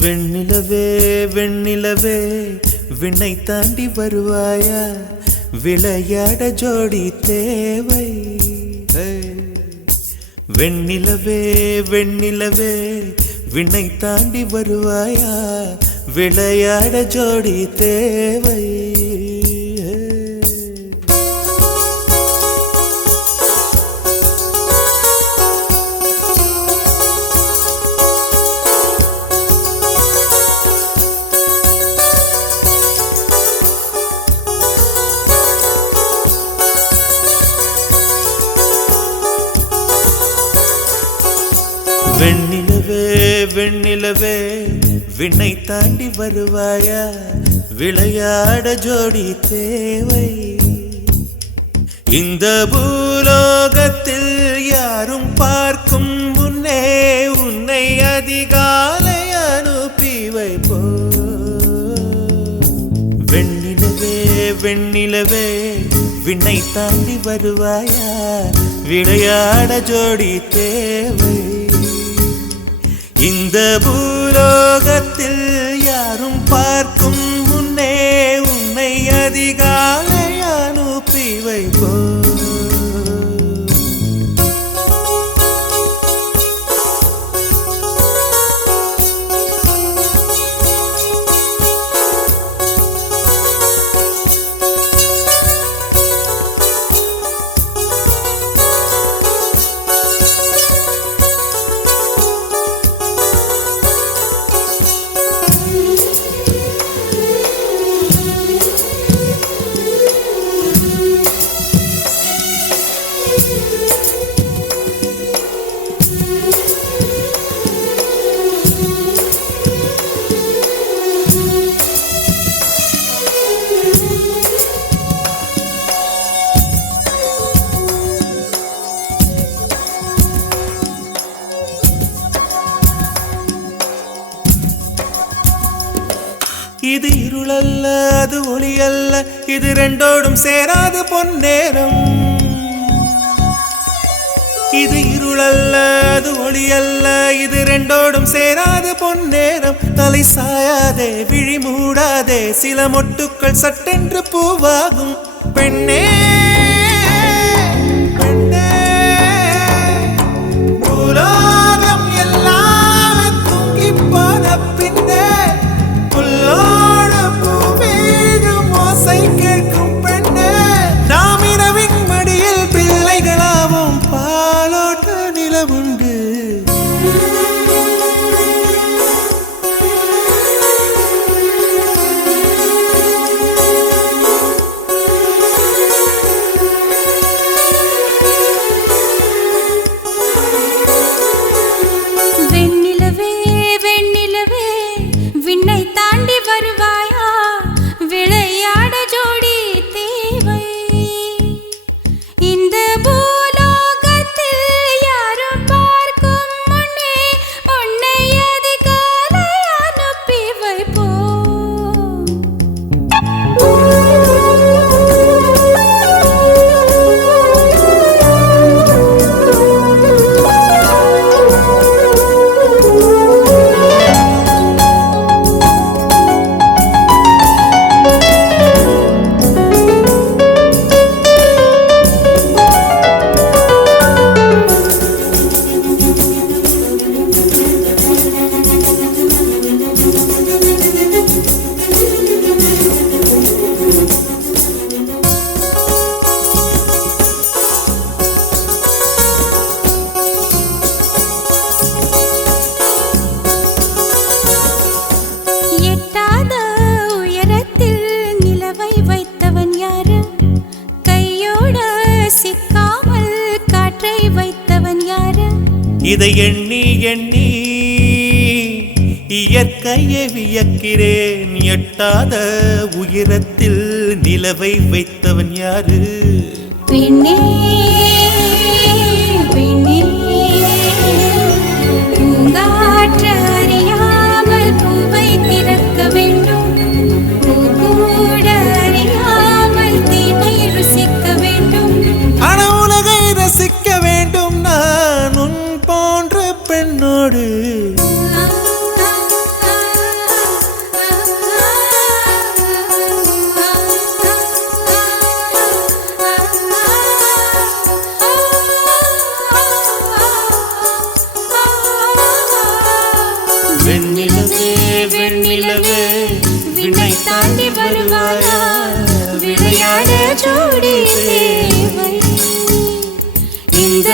வெண்ணிலவே வெண்ணிலவே விண்ணை தாண்டி வருவாயா, விளையாட ஜோடி தேவை. வெண்ணிலவே வெண்ணிலவே விண்ணை தாண்டி வருவாயா, விளையாட ஜோடி தேவை. வெண்ணிலவே வெண்ணிலவே விண்ணை தாண்டி வருவாயா, விளையாட ஜோடி தேவை. இந்த பூலோகத்தில் யாரும் பார்க்கும் முன்னே உன்னை அதிகாலை அனுப்பி வைப்போ. வெண்ணிலவே வெண்ணிலவே விண்ணை தாண்டி வருவாயா, விளையாட ஜோடி தேவை. இந்த பூலோகத்தில் யாரும் பார்க்கும் முன்னே உன்னை அதிகாலை அனுப்பி வைப்போ. இது இருளல்ல அது ஒளி அல்ல, இது ரெண்டோடும் சேராது பொன்னேரம். இது இருளல்ல அது ஒளி அல்ல, இது ரெண்டோடும் சேராது பொன்னேரம். தலை சாயாதே விழி மூடாதே, சில மொட்டுக்கள் சட்டென்று பூவாகும். பெண்ணே பெண்ணே பூலோகம் எல்லாமே தூங்கி போன பின்னே புல்லோட பூமீகம் ஓசை கேட்கும் பெண்ணே. நாம் இரவின் மடியில் பிள்ளைகளாவும் பாலோட்ட நிலவுண்டு. வெண்ணிலவே வெண்ணிலவே விண்ணை தாண்டி வருவாயா, விளையாட ஜோடி தேவை. இந்த பூலோகத்தில் யாரும் பார்க்கும் முன்னே உன்னை அதிகாலை அனுப்பி வைப்போ. எட்டாத உயரத்தில் நிலவை வைத்தவன் யாரு, கையோட சிக்காமல் காற்றை வைத்தவன் யாரு. இதை எண்ணி எண்ணி இயற்கையை வியக்கிறேன். எட்டாத உயரத்தில் நிலவை வைத்தவன் யாரு. பெண்ணே பெண்ணே பூங்காற்று அறியாமல் பூவை திறக்க வேண்டும், பூக்கூட அறியாமல் தீமை ருசிக்க வேண்டும். ஆனா உலகை ரசிக்க வேண்டும் நான் உன் போன்ற பெண்ணோடு. வெண்ணிலவே வெண்ணிலவே விண்ணை தாண்டி வருவாயா விளையாட ஜோடி தேவை இந்த